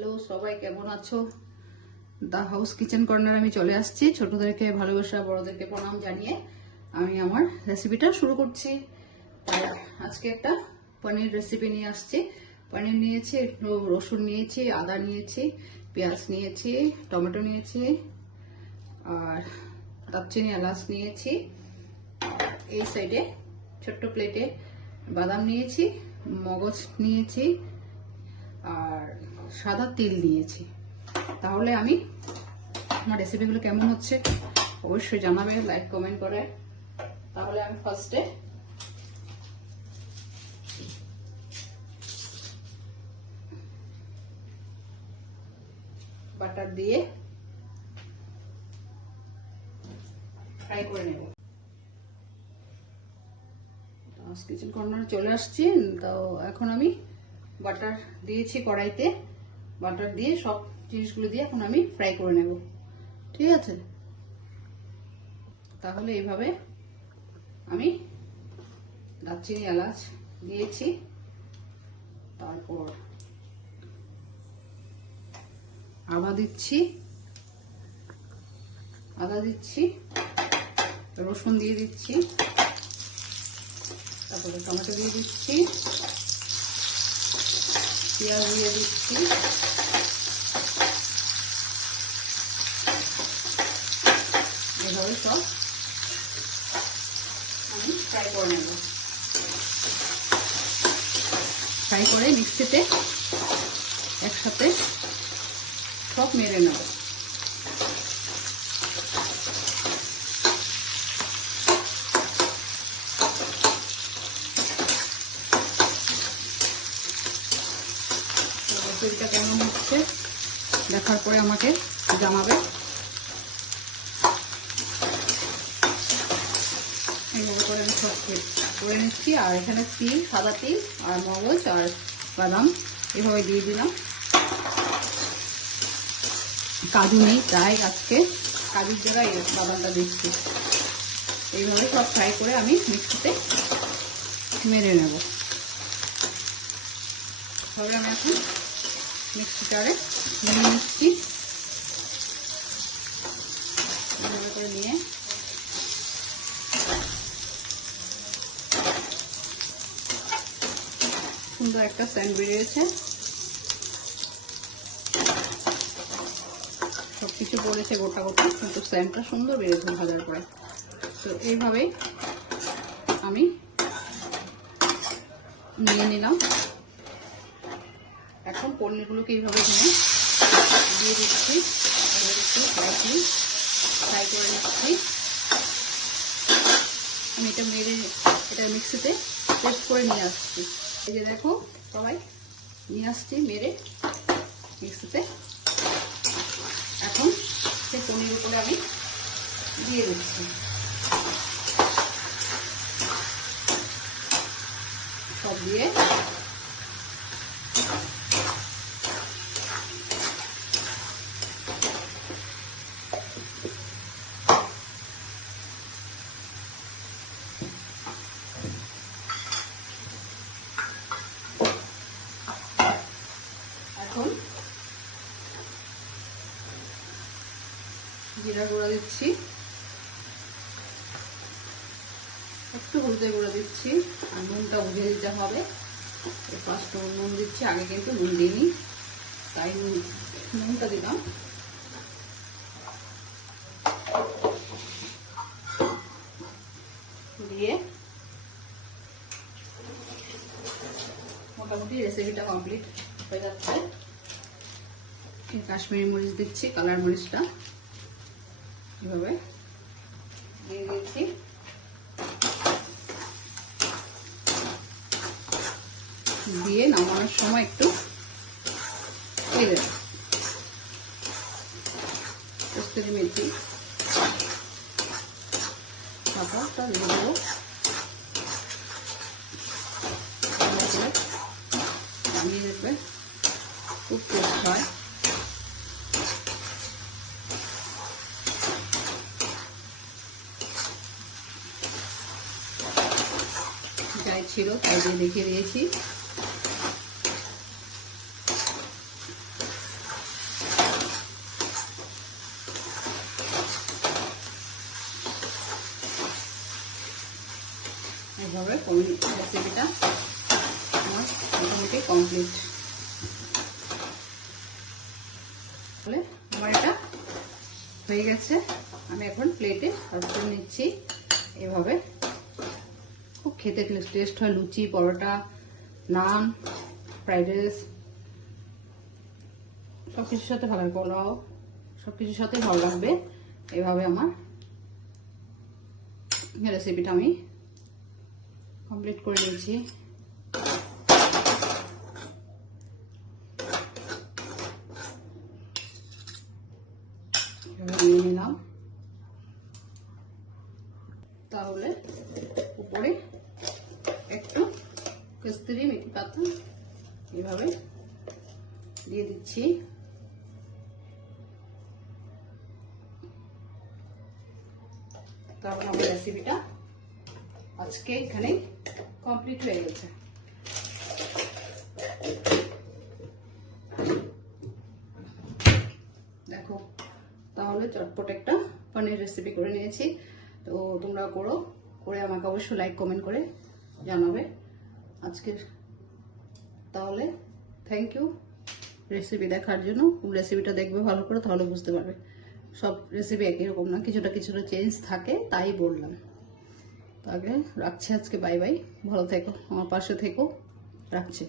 Hello সবাই, কেমন আছো? দা হাউস কিচেন কর্নার আমি চলে আসছি। ছোটদেরকে ভালোবাসা, বড়দেরকে প্রণাম জানিয়ে আমি আমার রেসিপিটা শুরু করছি। আজকে একটা পনির রেসিপি নিয়ে আসছি। পনির নিয়েছি, একটু রসুন নিয়েছি, আদা নিয়েছি, পেঁয়াজ নিয়েছি, টমেটো নিয়েছি, আর দারচিনি এলাচ নিয়েছি। এই সাইডে ছোট্ট প্লেটে বাদাম নিয়েছি, মগজ নিয়েছি, আর সাদা তিল নিয়েছি। তাহলে আমি আমার রেসিপিগুলো কেমন হচ্ছে অবশ্যই জানাবে, লাইক কমেন্ট করে। তাহলে আমি ফার্স্টে বাটার দিয়ে ফ্রাই করে নেব। কিচেন কর্নারে চলে আসছি। তো এখন আমি বাটার দিয়েছি কড়াইতে, বাটার দিয়ে সব জিনিসগুলো দিয়ে এখন আমি ফ্রাই করে নেব। ঠিক আছে, তাহলে এইভাবে আমি দারচিনি এলাচ দিয়েছি, তারপর আদা দিচ্ছি, রসুন দিয়ে দিচ্ছি, তারপরে টমেটো দিয়ে দিচ্ছি, পেঁয়াজ দিয়ে দিচ্ছি, এভাবে সব আমি ফ্রাই করে নেব। ফ্রাই করে মিক্সিতে একসাথে সব মেরে নেব। রেসিপিটা কেমন হচ্ছে দেখার পরে আমাকে জানাবে। এইভাবে করে আমি সব করে নিচ্ছি। আর এখানে তিল, সাদা তিল আর মগজ আর বাদাম এভাবে দিয়ে দিলাম। কাজু নেই তাই আজকে কাজুর জায়গায় বাদামটা দিচ্ছি। এইভাবে সব ফ্রাই করে আমি মিক্সিতে মেরে নেব। তাহলে আমি এখন মিক্সিটারে নিয়ে নিচ্ছি। এভাবে করে নিয়ে সুন্দর একটা সেন্ট বেরিয়েছে। সবকিছু পড়েছে গোটা গোটা, কিন্তু সেন্টটা সুন্দর বেরিয়েছে ভাজার পরে। তো এইভাবেই আমি নিয়ে নিলাম। এখন পনিরগুলোকে এইভাবে দিয়ে দিচ্ছি, ফ্রাই করে নিচ্ছি। আমি এটা মেরে এটা মিক্সিতে পেস্ট করে নিয়ে আসছি। এই যে দেখো সবাই, নিয়ে আসছি মেরে মিক্সিতে। এখন সেই পনির উপরে আমি দিয়ে দিচ্ছি। সব দিয়ে এখন জিরা গুঁড়া দিচ্ছি, একটু হলুদের গুঁড়া দিচ্ছি, আর নুনটা বুঝে দিতে হবে। ফার্স্ট নুন দিচ্ছি, আগে কিন্তু নুন দিইনি তাই নুনটা দিলাম। দিয়ে মোটামুটি রেসিপিটা কমপ্লিট হয়ে যাচ্ছে। কাশ্মীরি মরিচ দিচ্ছি, কালার মরিচটা এভাবে দিয়ে দিয়েছি। দিয়ে নামানোর সময় একটু কস্তুরি মেথি পাতাটা দিয়ে দেবো। নামিয়ে দেবে, খুব টেস্ট হয়। যাই ছিল তাই দিয়ে দেখিয়ে দিয়েছি। রেসিপিটা আমার মোটামুটি কমপ্লিট। তাহলে আমার এটা হয়ে গেছে। আমি এখন প্লেটে সার্ভ করে নিচ্ছি। এভাবে খুব খেতে টেস্ট হয়, লুচি, পরোটা, নান, ফ্রাইড রাইস সবকিছুর সাথে ভালো, পোলাও সবকিছুর সাথে ভালো লাগবে। এভাবে আমার রেসিপিটা আমি কমপ্লিট করে নিয়েছি। নিয়ে নিলাম। তাহলে উপরে একটু কস্তুরি মেথি পাতা এভাবে দিয়ে দিচ্ছি। তারপর আমার রেসিপিটা আজকে এখানে কমপ্লিট হয়ে গেছে। দেখো, তাহলে চটপট একটা পনির রেসিপি করে নিয়েছি। তো তোমরা করে আমাকে অবশ্যই লাইক কমেন্ট করে জানাবে আজকের। তাহলে থ্যাংক ইউ রেসিপি দেখার জন্য। রেসিপিটা দেখবে ভালো করে, তাহলে বুঝতে পারবে সব রেসিপি একই রকম না, কিছুটা কিছুটা চেঞ্জ থাকে, তাই বললাম। তাহলে রাখছি আজকে, বাই বাই, ভালো থেকো, আমার পাশে থেকো, রাখছি।